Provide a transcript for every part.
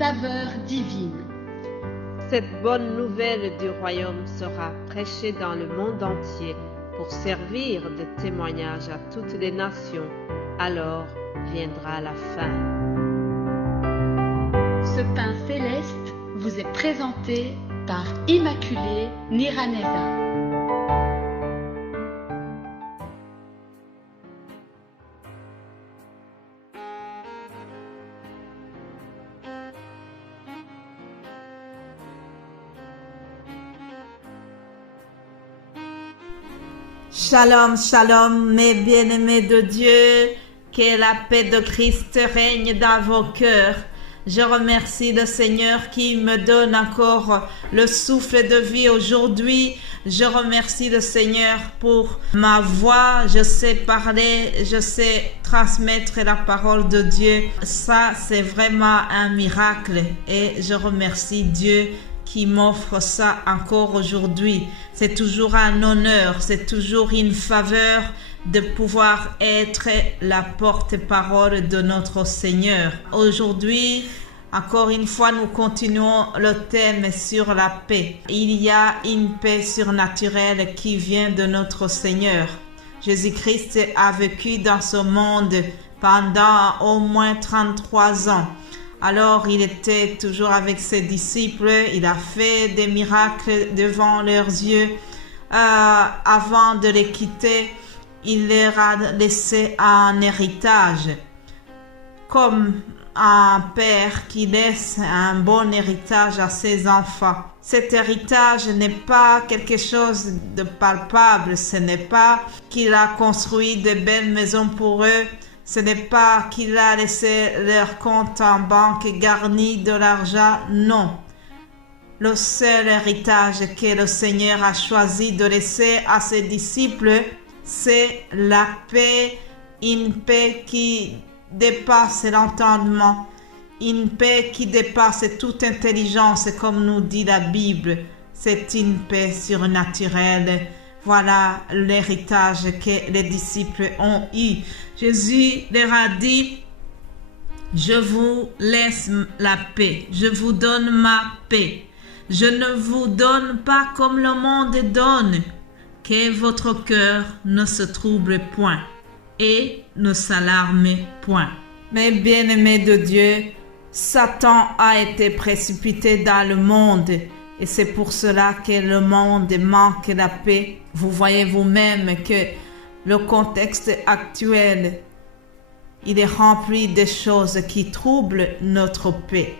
saveur divine. Cette bonne nouvelle du royaume sera prêchée dans le monde entier pour servir de témoignage à toutes les nations. Alors viendra la fin. Ce pain céleste vous est présenté par Immaculée Niraneza. Shalom, shalom, mes bien-aimés de Dieu, que la paix de Christ règne dans vos cœurs. Je remercie le Seigneur qui me donne encore le souffle de vie aujourd'hui. Je remercie le Seigneur pour ma voix. Je sais parler, je sais transmettre la parole de Dieu. Ça, c'est vraiment un miracle et je remercie Dieu qui m'offre ça encore aujourd'hui. C'est toujours un honneur, c'est toujours une faveur de pouvoir être la porte-parole de notre Seigneur. Aujourd'hui, encore une fois, nous continuons le thème sur la paix. Il y a une paix surnaturelle qui vient de notre Seigneur. Jésus-Christ a vécu dans ce monde pendant au moins 33 ans. Alors, il était toujours avec ses disciples, il a fait des miracles devant leurs yeux. Avant de les quitter, il leur a laissé un héritage, comme un père qui laisse un bon héritage à ses enfants. Cet héritage n'est pas quelque chose de palpable, ce n'est pas qu'il a construit de belles maisons pour eux, ce n'est pas qu'il a laissé leur compte en banque garni de l'argent, non. Le seul héritage que le Seigneur a choisi de laisser à ses disciples, c'est la paix, une paix qui dépasse l'entendement, une paix qui dépasse toute intelligence, comme nous dit la Bible. C'est une paix surnaturelle. Voilà l'héritage que les disciples ont eu. Jésus leur a dit, je vous laisse la paix, je vous donne ma paix. Je ne vous donne pas comme le monde donne, que votre cœur ne se trouble point et ne s'alarme point. Mais bien-aimés de Dieu, Satan a été précipité dans le monde et c'est pour cela que le monde manque la paix. Vous voyez vous-même que le contexte actuel, il est rempli de choses qui troublent notre paix.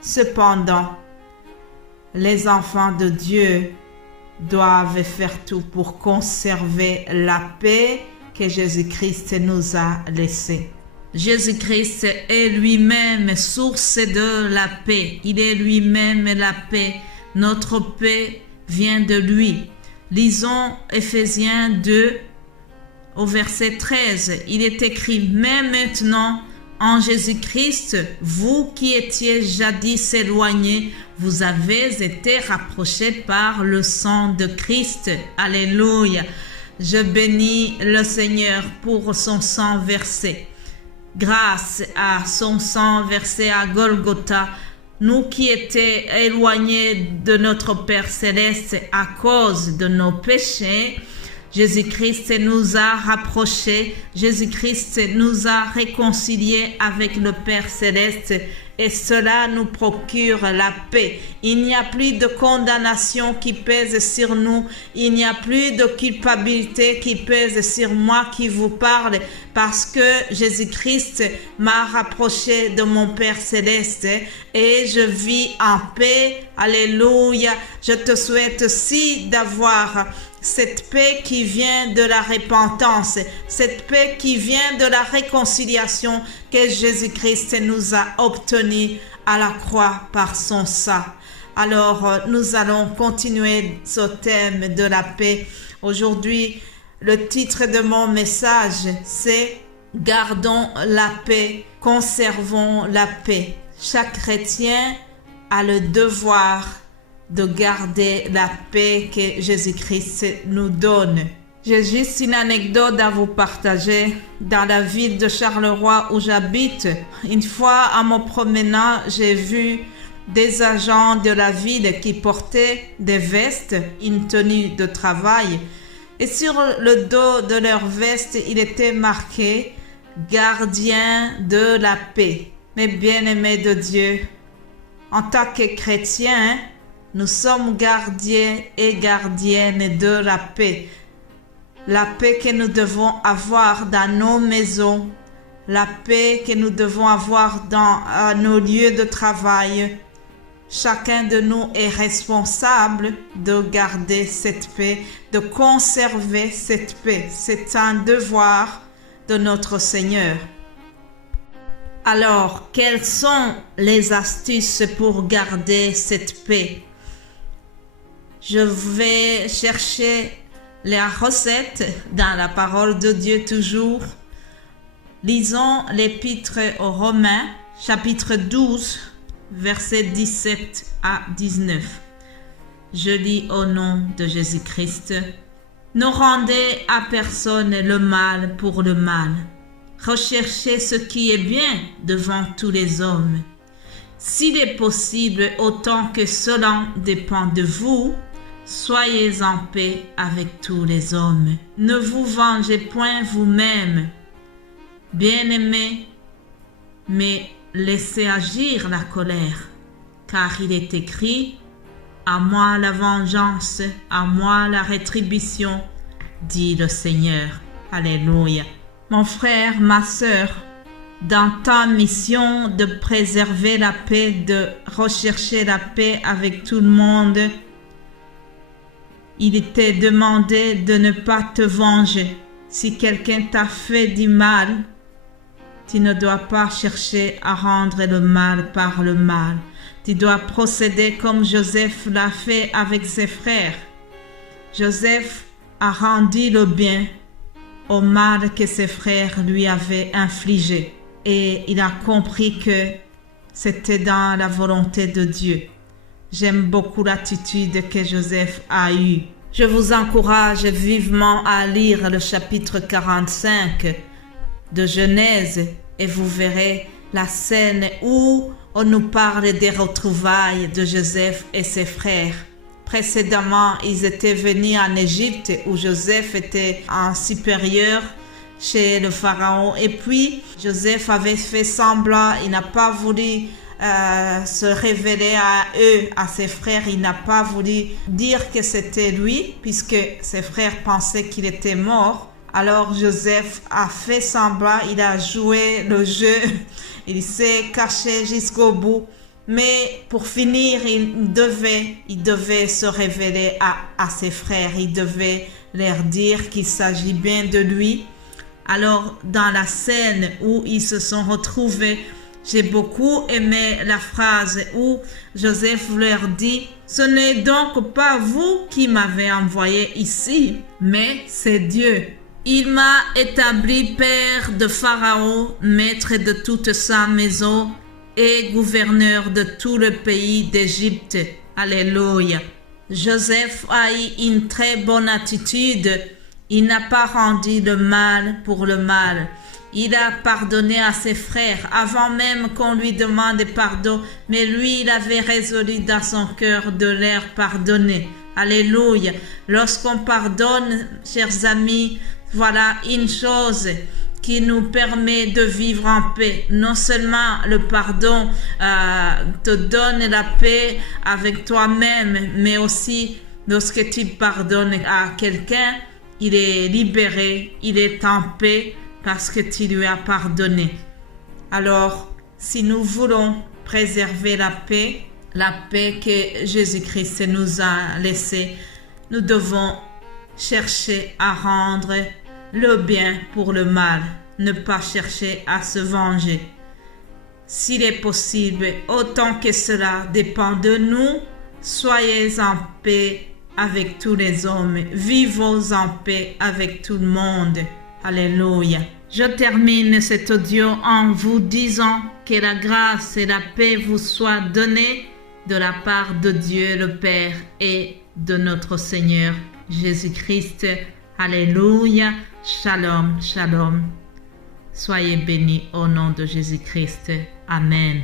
Cependant, les enfants de Dieu doivent faire tout pour conserver la paix que Jésus-Christ nous a laissée. Jésus-Christ est lui-même source de la paix. Il est lui-même la paix. Notre paix vient de lui. Lisons Éphésiens 2 au verset 13. Il est écrit, mais maintenant, en Jésus-Christ, vous qui étiez jadis éloignés, vous avez été rapprochés par le sang de Christ. Alléluia. Je bénis le Seigneur pour son sang versé. Grâce à son sang versé à Golgotha, nous qui étions éloignés de notre Père Céleste à cause de nos péchés, Jésus-Christ nous a rapprochés, Jésus-Christ nous a réconciliés avec le Père Céleste et cela nous procure la paix. Il n'y a plus de condamnation qui pèse sur nous, il n'y a plus de culpabilité qui pèse sur moi qui vous parle parce que Jésus-Christ m'a rapproché de mon Père Céleste et je vis en paix. Alléluia. Je te souhaite aussi d'avoir cette paix qui vient de la repentance, cette paix qui vient de la réconciliation que Jésus-Christ nous a obtenue à la croix par son sang. Alors, nous allons continuer ce thème de la paix. Aujourd'hui, le titre de mon message, c'est « Gardons la paix, conservons la paix ». Chaque chrétien a le devoir de garder la paix que Jésus-Christ nous donne. J'ai juste une anecdote à vous partager. Dans la ville de Charleroi où j'habite, une fois en me promenant, j'ai vu des agents de la ville qui portaient des vestes, une tenue de travail. Et sur le dos de leur veste, il était marqué « Gardien de la paix ». Mes bien-aimés de Dieu, en tant que chrétiens, nous sommes gardiens et gardiennes de la paix. La paix que nous devons avoir dans nos maisons, la paix que nous devons avoir dans nos lieux de travail. Chacun de nous est responsable de garder cette paix, de conserver cette paix. C'est un devoir de notre Seigneur. Alors, quelles sont les astuces pour garder cette paix? Je vais chercher les recettes dans la parole de Dieu toujours. Lisons l'épître aux Romains, chapitre 12, versets 17 à 19. Je lis au nom de Jésus-Christ. Ne rendez à personne le mal pour le mal. Recherchez ce qui est bien devant tous les hommes. S'il est possible, autant que cela dépend de vous, soyez en paix avec tous les hommes. Ne vous vengez point vous-même, bien-aimés, mais laissez agir la colère, car il est écrit « À moi la vengeance, à moi la rétribution, dit le Seigneur. » Alléluia. Mon frère, ma sœur, dans ta mission de préserver la paix, de rechercher la paix avec tout le monde, il t'est demandé de ne pas te venger. Si quelqu'un t'a fait du mal, tu ne dois pas chercher à rendre le mal par le mal. Tu dois procéder comme Joseph l'a fait avec ses frères. Joseph a rendu le bien au mal que ses frères lui avaient infligé. Et il a compris que c'était dans la volonté de Dieu. J'aime beaucoup l'attitude que Joseph a eue. Je vous encourage vivement à lire le chapitre 45 de Genèse et vous verrez la scène où on nous parle des retrouvailles de Joseph et ses frères. Précédemment, ils étaient venus en Égypte où Joseph était un supérieur chez le pharaon. Et puis, Joseph avait fait semblant, il n'a pas voulu se révéler à eux, à ses frères. Il n'a pas voulu dire que c'était lui, puisque ses frères pensaient qu'il était mort. Alors Joseph a fait semblant, il a joué le jeu, il s'est caché jusqu'au bout. Mais pour finir, il devait se révéler à ses frères. Il devait leur dire qu'il s'agit bien de lui. Alors, dans la scène où ils se sont retrouvés, j'ai beaucoup aimé la phrase où Joseph leur dit « Ce n'est donc pas vous qui m'avez envoyé ici, mais c'est Dieu. Il m'a établi père de Pharaon, maître de toute sa maison, et gouverneur de tout le pays d'Égypte. » Alléluia. Joseph a eu une très bonne attitude. Il n'a pas rendu le mal pour le mal. Il a pardonné à ses frères avant même qu'on lui demande pardon. Mais lui, il avait résolu dans son cœur de leur pardonner. Alléluia. Lorsqu'on pardonne, chers amis, voilà une chose qui nous permet de vivre en paix. Non seulement le pardon te donne la paix avec toi-même, mais aussi lorsque tu pardonnes à quelqu'un, il est libéré, il est en paix parce que tu lui as pardonné. Alors, si nous voulons préserver la paix que Jésus-Christ nous a laissée, nous devons chercher à rendre le bien pour le mal, ne pas chercher à se venger. S'il est possible, autant que cela dépend de nous, soyez en paix avec tous les hommes, vivons en paix avec tout le monde. Alléluia. Je termine cet audio en vous disant que la grâce et la paix vous soient données de la part de Dieu le Père et de notre Seigneur Jésus-Christ. Alléluia. Shalom, shalom. Soyez bénis au nom de Jésus-Christ. Amen.